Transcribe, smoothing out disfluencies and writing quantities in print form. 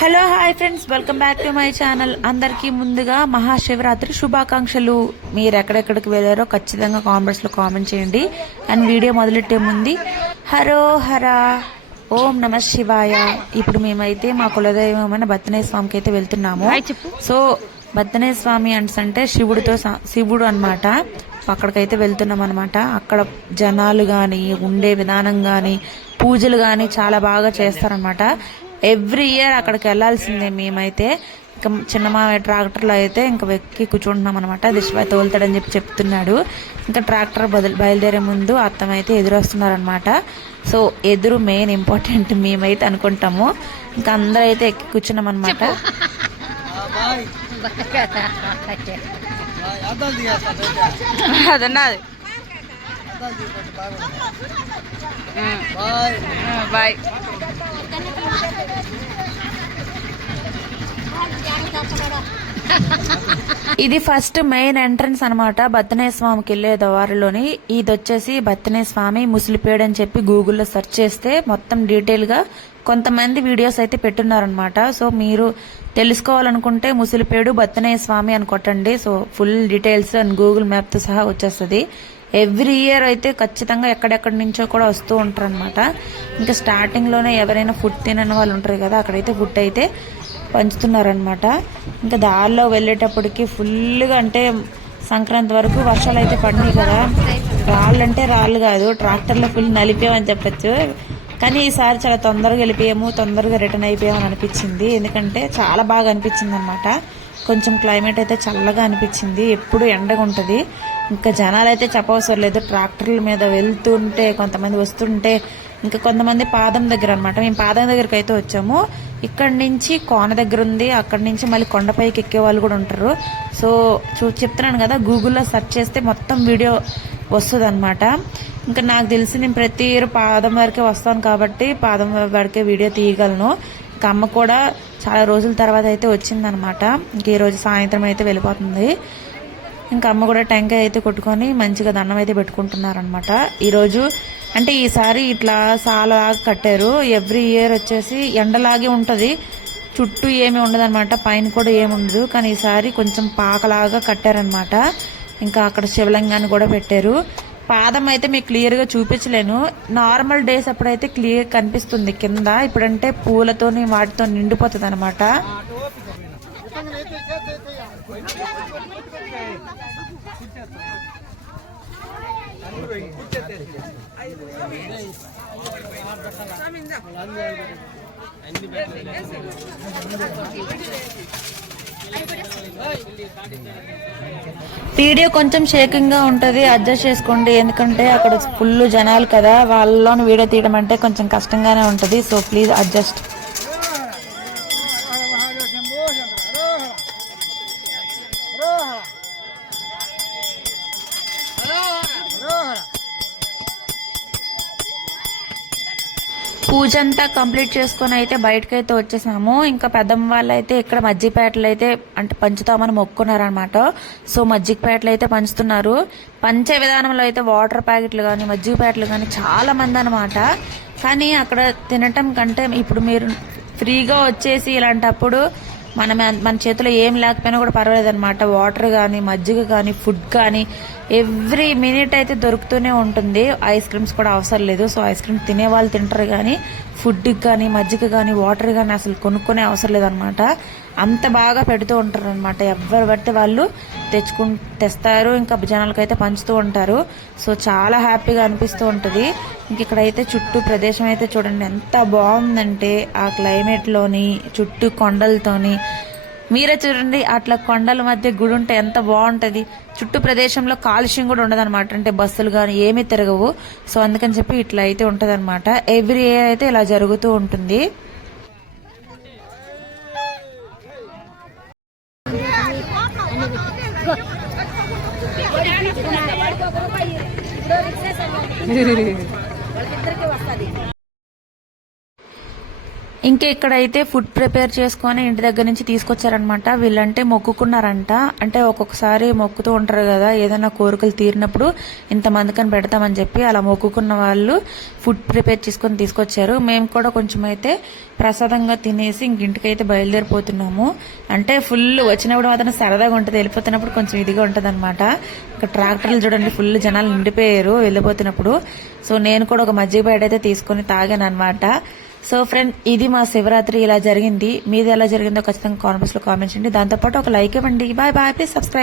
Hello hi friends, welcome back to my channel. అందరికీ ముందుగా మహాశివరాత్రి శుభాకాంక్షలు. మీరు ఎక్కడెక్కడికి వెళ్ళారో ఖచ్చితంగా కామెంట్స్ లో కామెంట్ చేయండి. అండ్ వీడియో మొదలెట్టే ముందు హరో హర ఓం నమ శివాయ. ఇప్పుడు మేమైతే మా కులదైవమైన బత్తనేయ స్వామికి అయితే వెళ్తున్నాము. సో బత్తనేయ స్వామి అంటే శివుడు అన్నమాట. అక్కడికైతే వెళ్తున్నాం అనమాట. అక్కడ జనాలు గాని ఉండే విధానం గాని పూజలు గాని చాలా బాగా చేస్తారనమాట. ఎవ్రీ ఇయర్ అక్కడికి వెళ్లాల్సిందే. మేమైతే ఇంకా చిన్న మావయ్య ట్రాక్టర్లో అయితే ఇంకా వెక్కి కూర్చుంటున్నాం అనమాట. దిశ తోలుతాడని చెప్తున్నాడు. ఇంకా ట్రాక్టర్ బయలుదేరే ముందు అత్తమైతే ఎదురు వస్తున్నారనమాట. సో ఎదురు మెయిన్ ఇంపార్టెంట్ మేమైతే అనుకుంటాము. ఇంకా అందరూ అయితే ఎక్కి కూర్చున్నాం అనమాట. అదన్నది బాయ్. ఇది ఫస్ట్ మెయిన్ ఎంట్రన్స్ అనమాట బత్తనేయ స్వామికి వెళ్లే దారిలోని. ఇది వచ్చేసి బత్తనేయ స్వామి ముసిలిపేడు అని చెప్పి గూగుల్లో సెర్చ్ చేస్తే మొత్తం డీటెయిల్ గా కొంతమంది వీడియోస్ అయితే పెట్టున్నారనమాట. సో మీరు తెలుసుకోవాలనుకుంటే ముసిలిపేడు బత్తనేయ స్వామి అని కొట్టండి. So full details and Google map తో సహా వచ్చేస్తుంది. ఎవ్రీ ఇయర్ అయితే ఖచ్చితంగా ఎక్కడెక్కడి నుంచో కూడా వస్తూ ఉంటారు అనమాట. ఇంకా స్టార్టింగ్ లోనే ఎవరైనా ఫుడ్ తినని వాళ్ళు ఉంటారు కదా, అక్కడైతే ఫుడ్ అయితే పంచుతున్నారనమాట. ఇంకా దారిలో వెళ్ళేటప్పటికి ఫుల్గా అంటే సంక్రాంతి వరకు వర్షాలు అయితే పడినాయి కదా. రాళ్ళు అంటే రాళ్ళు కాదు, ట్రాక్టర్లో ఫుల్ నలిపామని చెప్పచ్చు. కానీ ఈసారి చాలా తొందరగా వెళ్ళిపోయాము, తొందరగా రిటర్న్ అయిపోయామని అనిపించింది. ఎందుకంటే చాలా బాగా అనిపించింది అనమాట. కొంచెం క్లైమేట్ అయితే చల్లగా అనిపించింది. ఎప్పుడు ఎండగా ఉంటుంది. ఇంకా జనాలు అయితే చెప్పవసరం లేదు. ట్రాక్టర్ల మీద వెళ్తుంటే కొంతమంది వస్తుంటే, ఇంకా కొంతమంది పాదం దగ్గర అనమాట. మేము పాదం దగ్గరికి అయితే వచ్చాము. ఇక్కడ నుంచి కోన దగ్గర ఉంది, అక్కడి నుంచి మళ్ళీ కొండపైకి ఎక్కే వాళ్ళు కూడా ఉంటారు. సో చెప్తున్నాను కదా, గూగుల్లో సెర్చ్ చేస్తే మొత్తం వీడియో వస్తుంది అనమాట. ఇంకా నాకు తెలిసి నేను ప్రతి ఇయర్ పాదం వరకే వస్తాను కాబట్టి పాదం వరకే వీడియో తీయగలను. ఇంకా అమ్మ కూడా చాలా రోజుల తర్వాత అయితే వచ్చిందనమాట. ఇంక ఈ రోజు సాయంత్రం అయితే వెళ్ళిపోతుంది. ఇంకా అమ్మ కూడా టెంకాయ అయితే కొట్టుకొని మంచిగా దండం అయితే పెట్టుకుంటున్నారనమాట. ఈరోజు అంటే ఈసారి ఇట్లా సాలలాగా కట్టారు. ఎవ్రీ ఇయర్ వచ్చేసి ఎండలాగే ఉంటుంది, చుట్టూ ఏమి ఉండదు అనమాట, పైన కూడా ఏమి ఉండదు. కానీ ఈసారి కొంచెం పాకలాగా కట్టారనమాట. ఇంకా అక్కడ శివలింగాన్ని కూడా పెట్టారు. పాదం అయితే మీకు క్లియర్ గా చూపించలేను. నార్మల్ డేస్ అప్పుడైతే క్లియర్ కనిపిస్తుంది కింద. ఇప్పుడంటే పూలతోని వాటితో నిండిపోతుంది అనమాట. వీడియో కొంచెం షేకింగ్ గా ఉంటది, అడ్జస్ట్ చేసుకోండి. ఎందుకంటే అక్కడ ఫుల్ జనాలు కదా, వాళ్ళలోని వీడియో తీయడం అంటే కొంచెం కష్టంగానే ఉంటది. So please adjust. పూజ అంతా కంప్లీట్ చేసుకుని అయితే బయటకైతే వచ్చేసాము. ఇంకా పెద్దమ్మ వాళ్ళు అయితే ఇక్కడ మజ్జిగపేటలు అయితే అంటే పంచుతామని మొక్కున్నారనమాట. సో మజ్జిగపేటలు అయితే పంచుతున్నారు. పంచే విధానంలో అయితే వాటర్ ప్యాకెట్లు కానీ మజ్జిగ ప్యాకెట్లు కానీ చాలా మంది అనమాట. కానీ అక్కడ తినటం కంటే ఇప్పుడు మీరు ఫ్రీగా వచ్చేసి ఇలాంటప్పుడు మన చేతిలో ఏం లేకపోయినా కూడా పర్వాలేదు అనమాట. వాటర్ కానీ మజ్జిగ కానీ ఫుడ్ కానీ ఎవ్రీ మినిట్ అయితే దొరుకుతూనే ఉంటుంది. ఐస్ క్రీమ్స్ కూడా అవసరం లేదు. సో ఐస్ క్రీమ్స్ తినే వాళ్ళు తింటారు, కానీ ఫుడ్ కానీ మజ్జిగ కానీ వాటర్ కానీ అసలు కొనుక్కునే అవసరం లేదనమాట. అంత బాగా పెడుతూ ఉంటారు అనమాట. ఎవరు పడితే వాళ్ళు తెస్తారు. ఇంకా జనాలకైతే పంచుతూ ఉంటారు. సో చాలా హ్యాపీగా అనిపిస్తూ ఉంటుంది. ఇంక ఇక్కడైతే చుట్టూ ప్రదేశం అయితే చూడండి ఎంత బాగుందంటే, ఆ క్లైమేట్ లోని చుట్టూ కొండలతోని మీరే చూడండి. అట్లా కొండల మధ్య గుడి ఉంటే ఎంత బాగుంటది. చుట్టూ ప్రదేశంలో కాలుష్యం కూడా ఉండదు అనమాట. అంటే బస్సులు కానీ ఏమీ తిరగవు. సో అందుకని చెప్పి ఇట్లా అయితే ఉంటది అనమాట. ఎవ్రీ ఇయర్ అయితే ఇలా జరుగుతూ ఉంటుంది. ఇంకా ఇక్కడైతే ఫుడ్ ప్రిపేర్ చేసుకొని ఇంటి దగ్గర నుంచి తీసుకొచ్చారనమాట. వీళ్ళంటే మొక్కుకున్నారంట. అంటే ఒక్కొక్కసారి మొక్కుతూ ఉంటారు కదా, ఏదైనా కోరికలు తీరినప్పుడు ఇంతమందికని పెడతామని చెప్పి అలా మొక్కుకున్న వాళ్ళు ఫుడ్ ప్రిపేర్ చేసుకొని తీసుకొచ్చారు. మేము కూడా కొంచెం అయితే ప్రసాదంగా తినేసి ఇంటికైతే బయలుదేరిపోతున్నాము. అంటే ఫుల్ వచ్చినప్పుడు మాత్రం సరదాగా ఉంటుంది, వెళ్ళిపోతున్నప్పుడు కొంచెం ఇదిగా ఉంటుంది అనమాట. ఇక్కడ ట్రాక్టర్లు చూడండి, ఫుల్ జనాలు నిండిపోయారు వెళ్ళిపోతున్నప్పుడు. సో నేను కూడా ఒక మజ్జిగ బయట అయితే తీసుకొని తాగాను అనమాట. సో ఫ్రెండ్, ఇది మా శివరాత్రి ఇలా జరిగింది. మీది ఎలా జరిగిందో ఖచ్చితంగా కామెంట్స్ లో కామెంట్ చేయండి. దాంతోపాటు ఒక లైక్ ఇవ్వండి. Bye bye, please subscribe.